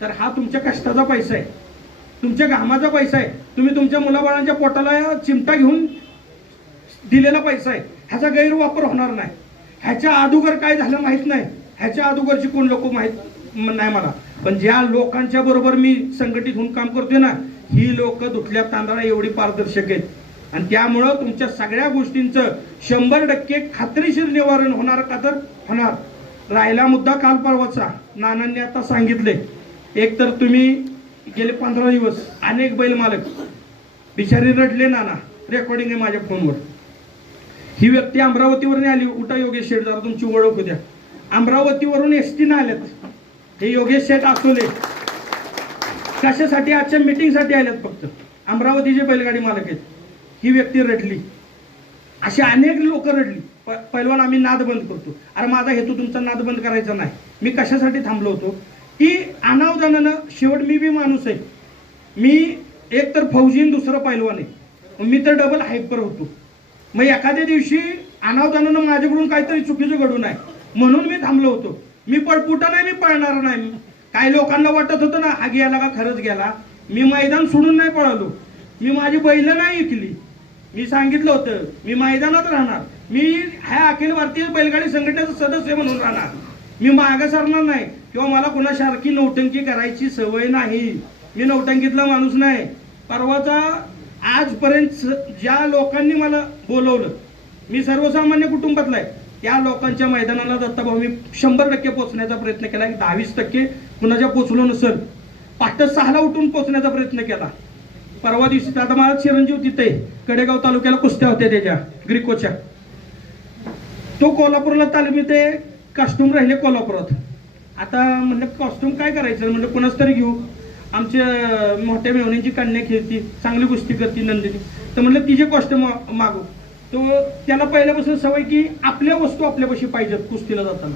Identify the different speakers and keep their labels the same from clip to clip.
Speaker 1: तर हा तुमच्या कष्टाचा पैसा आहे. तुमच्या घामाचा पैसा आहे. तुम्ही तुमच्या मुलाबाळांच्या पोटाला चिमटा घेऊन दिलेला पैसा आहे. ह्याचा गैरवापर होणार नाही. ह्याच्या अगोदर काय झालं माहीत नाही. ह्याच्या अगोदरची कोण लोक माहीत नाही मला. पण ज्या लोकांच्या बरोबर मी संघटित होऊन काम करतोय ना ही लोक दुखल्या तांदळा एवढी पारदर्शक आहेत. आणि त्यामुळं तुमच्या सगळ्या गोष्टींचं शंभर टक्के खात्रीशीर निवारण होणार का तर होणार. राहिला मुद्दा काल परवाचा. नानांनी आता सांगितले एक तर तुम्ही गेले पंधरा दिवस अनेक बैल मालक. बिचारी रडले नाना रेकॉर्डिंग आहे माझ्या फोनवर. ही व्यक्ती अमरावतीवरून आली उठा योगेश शेठ जरा तुमची ओळख होत्या अमरावतीवरून एस टीनं आल्यात. हे योगेश शेठ आसोले कशासाठी? आजच्या मीटिंगसाठी आल्यात फक्त. अमरावतीचे बैलगाडी मालक आहेत. ही व्यक्ती रडली. अशी अनेक लोक रडली. प- पहिलवान आम्ही नाद बंद करतो. अरे माझा हेतू तुमचा नाद बंद करायचा नाही. मी कशासाठी थांबलो होतो? की अनावधानानं शेवट मी बी माणूस आहे. मी एक तर फौजीन दुसरं पैलवान आहे. मी तर डबल हायपर होतो. मग एखाद्या दिवशी अनावधानानं माझ्याकडून काहीतरी चुकीचं घडू नये म्हणून मी थांबलो होतो. मी पळपुटा नाही मी पळणार नाही. काही लोकांना वाटत होतं ना हा गेला का खरंच गेला. मी मैदान सोडून नाही पळालो. मी माझी बैल नाही ऐकली मी सांगितलं होतं मी मैदानात राहणार. मी ह्या अखिल भारतीय बैलगाडी संघटनेचा सदस्य म्हणून राहणार. मी मागं सरणार नाही. किंवा मला कुणासारखी नौटंकी करायची सवय नाही. मी नौटंकीतला माणूस नाही. परवाचा आजपर्यंत ज्या लोकांनी मला बोलवलं मी सर्वसामान्य कुटुंबातला आहे. त्या लोकांच्या मैदानाला दत्ताभाऊ मी शंभर टक्के पोचण्याचा प्रयत्न केला. की दहावीस टक्के कुणाच्या पोचलो नसेल. पाठ सहाला उठून पोचण्याचा प्रयत्न केला. परवा दिवशी आता मला चिरंजीव तिथे कडेगाव तालुक्याला कुस्त्या होत्या त्याच्या ग्रिकोच्या. तो कोल्हापूरला तालमी ते कॉस्ट्युम राहिले कोल्हापुरात. आता म्हणलं कॉस्ट्युम काय करायचं? म्हणलं कोणाच तरी घेऊ. आमच्या मोठ्या मेवणींची कन्या खेळती चांगली कुस्ती करते नंदिनी. तर म्हणलं तिचे कॉस्ट्युम मागू तो त्याला पहिल्यापासून सवय की आपल्या वस्तू आपल्यापाशी पाहिजेत कुस्तीला जाताना.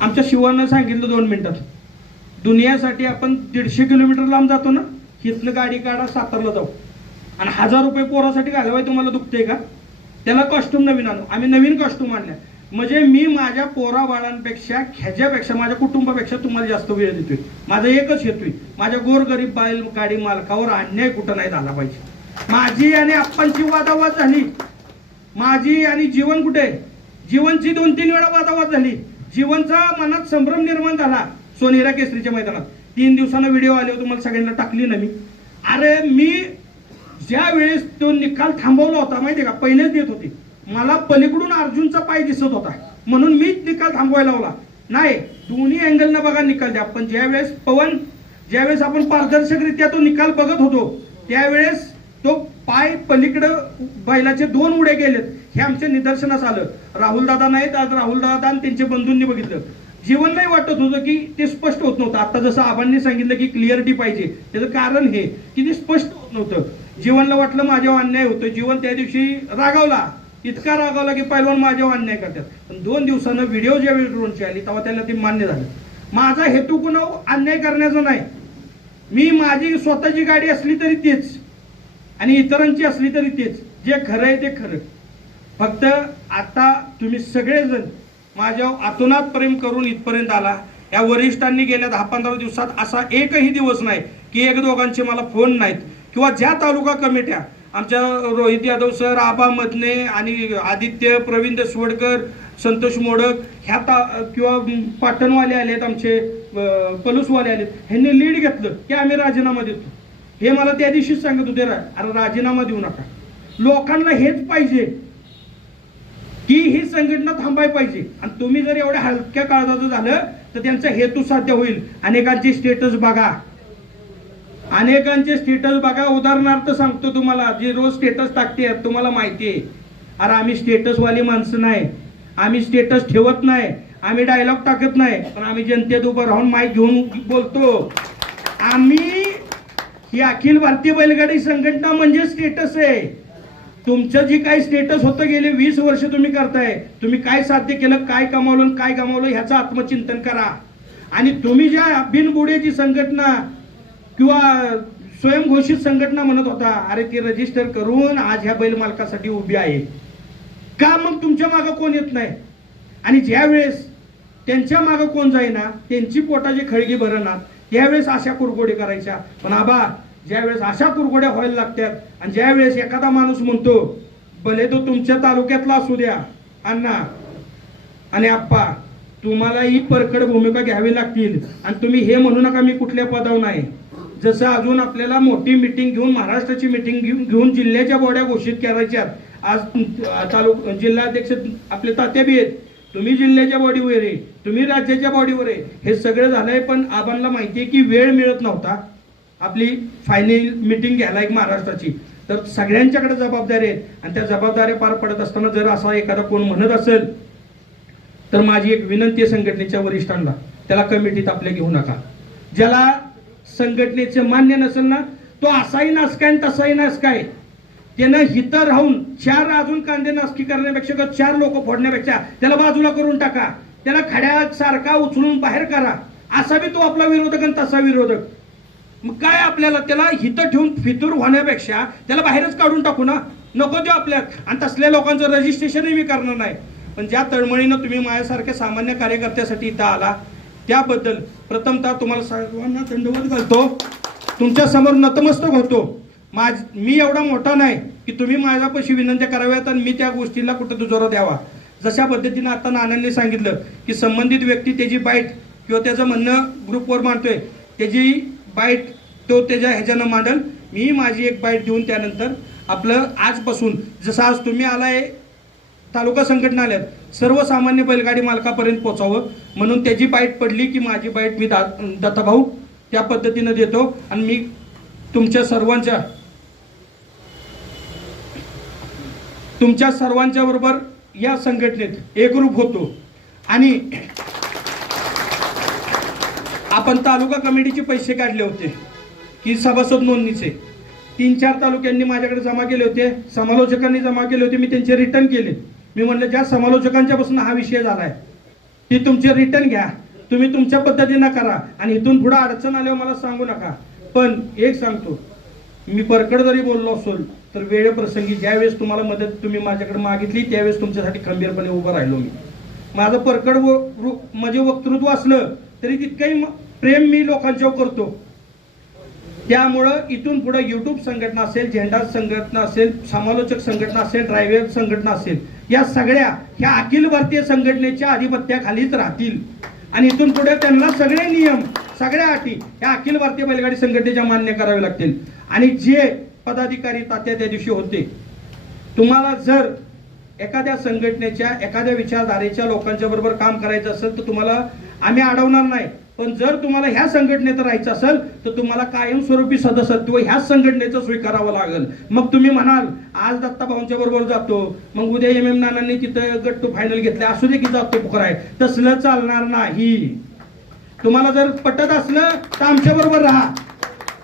Speaker 1: आमच्या शिवानं सांगितलं दोन मिनिटात. दुनियासाठी आपण दीडशे किलोमीटर लांब जातो ना हिथनं गाडी काढा सातारला जाऊ. आणि हजार रुपये पोरासाठी घालवाय तुम्हाला दुखते का? त्याला कॉस्ट्युम नवीन आणू. आम्ही नवीन कॉस्ट्युम आणल्या. म्हणजे मी माझ्या पोराबाळांपेक्षा बाळांपेक्षा माझ्या कुटुंबापेक्षा तुम्हाला जास्त वेळ देतोय. माझा एकच हेतू आहे. माझ्या गोरगरीब बाईल गाडी मालकावर अन्याय कुठं नाही झाला पाहिजे. माझी आणि आप्पांची वादावाद झाली. माझी आणि जीवन कुठे जीवनची दोन तीन वेळा वादावाद झाली. जीवनचा मनात संभ्रम निर्माण झाला सोनेरा केसरीच्या मैदानात. तीन दिवसानं व्हिडिओ आले होते मला सगळ्यांना टाकली ना मी. अरे मी ज्या वेळेस तो निकाल थांबवला होता माहिती का? पहिलेच देत होती. मला पलीकडून अर्जुनचा पाय दिसत होता. म्हणून मीच निकाल थांबवायला लावला. नाही दोन्ही अँगलनं बघा निकाल द्या. पण ज्यावेळेस पवन ज्यावेळेस आपण पारदर्शकरित्या तो निकाल बघत होतो त्यावेळेस तो पाय पलीकडं बैलाचे दोन उडे गेलेत. हे आमच्या निदर्शनास आलं. राहुल दादा नाहीत आज राहुल दादा आणि त्यांच्या बंधूंनी बघितलं. जीवन नाही वाटत होतं की ते स्पष्ट होत नव्हतं. आता जसं आबांनी सांगितलं की क्लिअरिटी पाहिजे. त्याचं कारण हे की ते स्पष्ट होत नव्हतं. जीवनला वाटलं माझ्यावर अन्याय होतो जीवन त्या दिवशी रागावला. इतका रागावला की पैलवान माझ्यावर अन्याय करतात. पण दोन दिवसानं व्हिडिओ ज्यावेळी ड्रोनची आली तेव्हा त्याला ती मान्य झालं. माझा हेतू कुणा हो? अन्याय करण्याचा नाही. मी माझी स्वतःची गाडी असली तरी तेच. आणि इतरांची असली तरी तेच. जे खरं आहे ते खरं. फक्त आता तुम्ही सगळेजण माझ्या आतोनात प्रेम करून इथपर्यंत आला. या वरिष्ठांनी गेल्या दहा पंधरा दिवसात असा एकही दिवस नाही की एक दोघांचे मला फोन नाहीत. किंवा ज्या तालुका कमिट्या आमच्या रोहित यादव सर आबा मतने आणि आदित्य प्रवीण सोडकर संतोष मोडक ह्या ता किंवा पाटणवाले आलेत आमचे पलूसवाले आलेत ह्यांनी लीड घेतलं की आम्ही राजीनामा देतो. हे मला त्या दिवशीच सांगत होते रा- अरे राजीनामा देऊ नका. लोकांना हेच पाहिजे की ही संघटना थांबाय पाहिजे. आणि तुम्ही जर एवढ्या हलक्या काळजाचं झालं तर त्यांचा हेतू साध्य होईल. अनेकांचे स्टेटस बघा. अनेकांचे स्टेटस बघा उदाहरणार्थ सांगतो तुम्हाला जे रोज स्टेटस टाकते तुम्हाला माहिती आहे. अरे आम्ही स्टेटसवाली माणसं नाही. आम्ही स्टेटस ठेवत नाही. आम्ही डायलॉग टाकत नाही. पण आम्ही जनतेत उभं राहून माईक घेऊन बोलतो. आम्ही ही अखिल भारतीय बैलगाडी संघटना म्हणजे स्टेटस आहे. तुमचं जे काही स्टेटस होतं गेले वीस वर्ष तुम्ही करताय तुम्ही काय साध्य केलं काय कमावलं आणि काय गमावलं ह्याचं आत्मचिंतन करा. आणि तुम्ही ज्या बिनबुडेची संघटना किंवा स्वयंघोषित संघटना म्हणत होता अरे ती रजिस्टर करून आज ह्या बैल मालकासाठी उभी आहे. का मग तुमच्या मागं कोण येत नाही? आणि ज्या वेळेस त्यांच्या मागं कोण जाईना त्यांची पोटाची खळगी भरणार. त्यावेळेस अशा कुरगोड्या करायच्या. पण आबा ज्यावेळेस अशा कुरगोड्या व्हायला लागतात आणि ज्यावेळेस एखादा माणूस म्हणतो भले तो तुमच्या तालुक्यातला असू द्या अण्णा आणि आप्पा तुम्हाला ही परखड भूमिका घ्यावी लागतील आणि तुम्ही हे म्हणू नका मी कुठल्या पदावर नाही. जसं अजून आपल्याला मोठी मिटिंग घेऊन महाराष्ट्राची मिटिंग घेऊन घेऊन जिल्ह्याच्या बॉड्या घोषित करायच्यात आज तालुक जिल्हाध्यक्ष आपले तात्याबी आहेत. तुम्ही जिल्ह्याच्या बॉडीवर आहे तुम्ही राज्याच्या बॉडीवर आहे. हे सगळं झालंय पण आबांना माहिती आहे की वेळ मिळत नव्हता. आपली फायनल मिटिंग घ्यायला एक महाराष्ट्राची. तर सगळ्यांच्याकडे जबाबदारी आहेत. आणि त्या जबाबदाऱ्या पार पडत असताना जर असा एखादा कोण म्हणत असेल तर माझी एक विनंती आहे संघटनेच्या वरिष्ठांना. त्याला कमिटीत आपल्या घेऊ नका. ज्याला संघटनेचे मान्य नसेल ना तो असाही नासकाय आणि तसाही नासकाय त्यानं हिथं राहून चार अजून कांदे नासकी करण्यापेक्षा किंवा चार लोक फोडण्यापेक्षा त्याला बाजूला करून टाका. त्याला खड्या सारखा उचलून बाहेर करा. असा बी तो आपला विरोधक आणि तसा विरोधक. मग काय आपल्याला त्याला हिथं ठेवून फितूर होण्यापेक्षा त्याला बाहेरच काढून टाकू ना? नको देऊ आपल्यात आणि तसल्या लोकांचं रजिस्ट्रेशनही मी करणार नाही. पण ज्या तळमळीनं तुम्ही माझ्यासारख्या सामान्य कार्यकर्त्यासाठी इथं आला त्याबद्दल प्रथमतः तुम्हाला सर्वांना दंडवत घालतो. तुमच्यासमोर नतमस्तक होतो. माझ मी एवढा मोठा नाही की तुम्ही माझ्यापाशी विनंत्या कराव्यात आणि मी त्या गोष्टीला कुठं दुजोरा द्यावा. जशा पद्धतीनं आता नानांनी सांगितलं की संबंधित व्यक्ती त्याची बाईट किंवा त्याचं म्हणणं ग्रुपवर मांडतोय. त्याची बाईट तो त्याच्या ह्याच्यानं मांडल. मी माझी एक बाईट देऊन त्यानंतर आपलं आजपासून जसं आज तुम्ही आलाय तालुका संघटनालयात सर्वसामान्य बैलगाडी मालकापर्यंत पोचावं म्हणून त्याची बाईट पडली की माझी बाईट मी दा दत्ताभाऊ त्या पद्धतीनं देतो आणि मी तुमच्या सर्वांच्या तुमच्या सर्वांच्या बरोबर या संघटनेत एकरूप होतो. आणि आपण तालुका कमिटीचे पैसे काढले होते की सभासद नोंदणीचे. तीन चार तालुक्यांनी माझ्याकडे जमा केले होते समालोचकांनी जमा केले होते मी त्यांचे रिटर्न केले. मी म्हणलं ज्या समालोचकांच्यापासून हा विषय झालाय ती तुमचे रिटर्न घ्या. तुम्ही तुमच्या पद्धतीनं करा. आणि इथून पुढे अडचण आल्यावर मला सांगू नका. पण एक सांगतो मी परकड जरी बोललो असेल तर वेळेप्रसंगी ज्यावेळेस तुम्हाला मदत तुम्ही माझ्याकडे मागितली त्यावेळेस तुमच्यासाठी खंबीरपणे उभं राहिलो मी. माझं परकड व- म्हणजे वक्तृत्व असलं तरी तितकंही म- प्रेम मी लोकांच्यावर करतो. त्यामुळं इथून पुढे युट्यूब संघटना असेल झेंडा संघटना असेल समालोचक संघटना असेल ड्रायव्हर संघटना असेल या सगळ्या ह्या अखिल भारतीय संघटनेच्या आधिपत्याखालीच राहतील. आणि इथून पुढे त्यांना सगळे नियम सगळ्या अटी या अखिल भारतीय बैलगाडी संघटनेच्या मान्य करावे लागतील. आणि जे पदाधिकारी तात्या त्या दिवशी होते तुम्हाला जर एखाद्या संघटनेच्या एखाद्या विचारधारेच्या लोकांच्या बरोबर काम करायचं असेल तर तुम्हाला आम्ही अडवणार नाही. पण जर तुम्हाला ह्या संघटनेत राहायचं असेल तर तुम्हाला कायमस्वरूपी सदस्यत्व ह्याच संघटनेचं स्वीकारावं लागेल. मग तुम्ही म्हणाल आज दत्ता भाऊंच्या बरोबर जातो. मग उद्या एम एम नानांनी तिथं गट टू फायनल घेतले. असू दे की जातो पुकराय तसलं चालणार नाही. तुम्हाला जर पटत असलं तर आमच्या बरोबर राहा.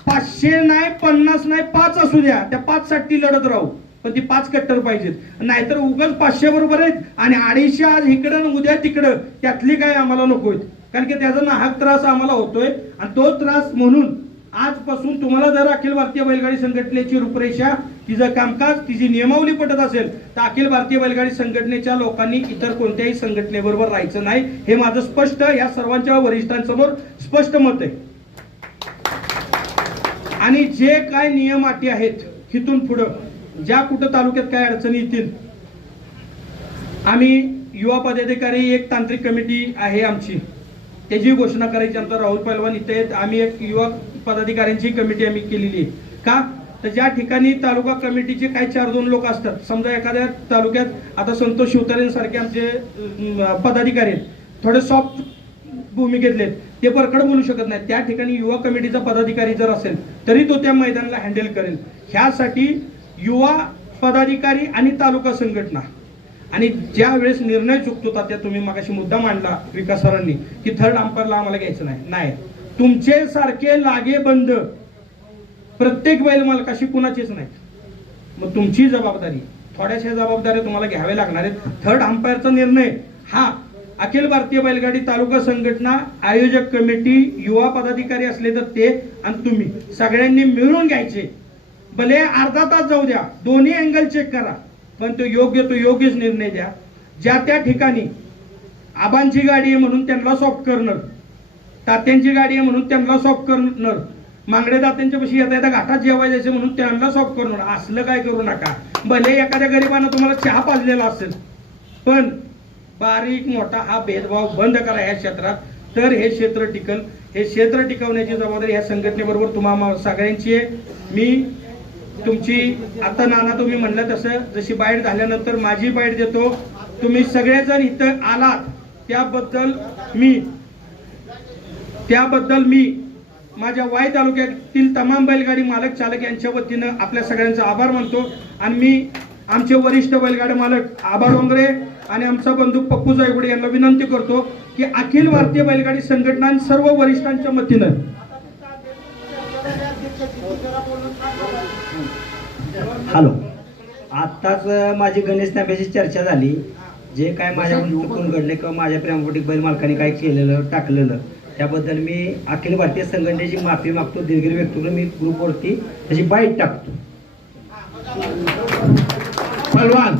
Speaker 1: पाचशे नाही पन्नास नाही पाच असू द्या. त्या पाच साठी लढत राहू. पण ती पाच कट्टर पाहिजेत. नाहीतर उगाच पाचशे बरोबर आहेत. आणि अडीचशे आज इकडं उद्या तिकडं. त्यातली काय आम्हाला नकोय कारण की त्याचा नाहक त्रास आम्हाला होतोय. आणि तो त्रास म्हणून आजपासून तुम्हाला जर अखिल भारतीय बैलगाडी संघटनेची रूपरेषा तिचं कामकाज तिची नियमावली पटत असेल तर अखिल भारतीय बैलगाडी संघटनेच्या लोकांनी इतर कोणत्याही संघटनेबरोबर राहायचं नाही. हे माझं स्पष्ट या सर्वांच्या वरिष्ठांसमोर स्पष्ट मत आहे. आणि जे काय नियम अटी आहेत हिथून पुढं ज्या कुठं तालुक्यात काय अडचणी येतील. आम्ही युवा पदाधिकारी एक तांत्रिक कमिटी आहे आमची. त्याची घोषणा करायची नंतर राहुल पैलवान इथे आम्ही एक युवा पदाधिकाऱ्यांची कमिटी आम्ही केलेली आहे. का? तर ज्या ठिकाणी तालुका कमिटीचे काही चार दोन लोक असतात समजा एखाद्या तालुक्यात आता संतोष शिवतारेंसारखे आमचे पदाधिकारी आहेत थोडे सॉफ्ट भूमिकेतले आहेत. ते परकड बोलू शकत नाही त्या ठिकाणी युवा कमिटीचा पदाधिकारी जर असेल तरी तो त्या मैदानाला हँडल करेल. ह्यासाठी युवा पदाधिकारी आणि तालुका संघटना आणि ज्या वेळेस निर्णय चुकतो त्या तुम्ही मगाशी मुद्दा मांडला विकास सरांनी की थर्ड अंपायरला आम्हाला घ्यायचं नाही. नाही. तुमचे सारखे लागेबंद प्रत्येक बैल मालकाशी कुणाचीच नाहीत मग तुमची जबाबदारी थोड्याशा जबाबदाऱ्या तुम्हाला घ्याव्या लागणार आहेत. थर्ड अंपायरचा निर्णय हा अखिल भारतीय बैलगाडी तालुका संघटना आयोजक कमिटी युवा पदाधिकारी असले तर ते आणि तुम्ही. सगळ्यांनी मिळून घ्यायचे. भले अर्धा तास जाऊ द्या दोन्ही अँगल चेक करा. पण तो योग्य तो योग्यच निर्णय द्या. ज्या त्या ठिकाणी आबांची गाडी आहे म्हणून त्यांना सॉफ्ट करणं तात्यांची गाडी आहे म्हणून त्यांना सॉफ्ट करणार मांगडे तात्यांच्या पशी येता येता घाटात जेवायचं जायचं म्हणून त्यांना सॉफ्ट करणार असलं काय करू नका. भले एखाद्या गरीबानं तुम्हाला चहा पाजलेला असेल पण बारीक मोठा हा भेदभाव बंद करा या क्षेत्रात. तर हे क्षेत्र टिकल हे क्षेत्र टिकवण्याची जबाबदारी या संघटनेबरोबर तुम्हा सगळ्यांची आहे. मी तुमची आता नाना तुम्ही म्हणलं तसं जशी बाईट झाल्यानंतर माझी बाईट देतो तुम्ही सगळेजण इथं आलात त्याबद्दल मी त्याबद्दल मी माझ्या वाई तालुक्यातील तमाम बैलगाडी मालक चालक यांच्या वतीनं आपल्या सगळ्यांचा आभार मानतो. आणि मी आमचे वरिष्ठ बैलगाडी मालक आभार डोंगरे आणि आमचा बंधू पप्पू जायगुडे यांना विनंती करतो की अखिल भारतीय बैलगाडी संघटना सर्व वरिष्ठांच्या वतीनं
Speaker 2: हॅलो. आत्ताच माझी गणेश तांब्याची चर्चा झाली. जे काय माझ्याकडून चुकून घडले किंवा माझ्या प्रेमपोटी बैल मालकाने काय केलेलं टाकलेलं त्याबद्दल मी अखिल भारतीय संघटनेची माफी मागतो दिलगिरी व्यक्त करून मी ग्रुपवरती त्याची बाईट टाकतो.
Speaker 1: पहलवान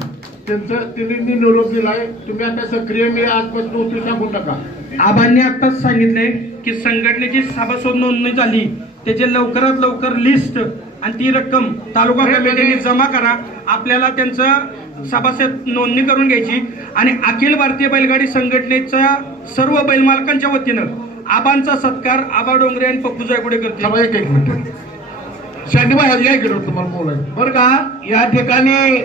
Speaker 1: त्यांचं त्यांनी निरोप दिलाय. तुम्ही आता सक्रिय मी आजपासून होती सांगू नका आबांनी आताच सांगितले की संघटनेची सभासद नोंदणी झाली. त्याचे लवकरात लवकर लिस्ट आणि ती रक्कम तालुका कमिटीने जमा करा. आपल्याला त्यांचं सभासद नोंदणी करून घ्यायची. आणि अखिल भारतीय बैलगाडी संघटनेच्या सर्व बैलमालकांच्या वतीनं आबांचा सत्कार आबा डोंगरे आणि पप्पू जायगुडे करतील. थांबा एक एक मिनिट. गेलो तुम्हाला बोलायचं? बरं का या ठिकाणी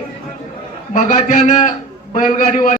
Speaker 1: मगाच्यानं बैलगाडीवाले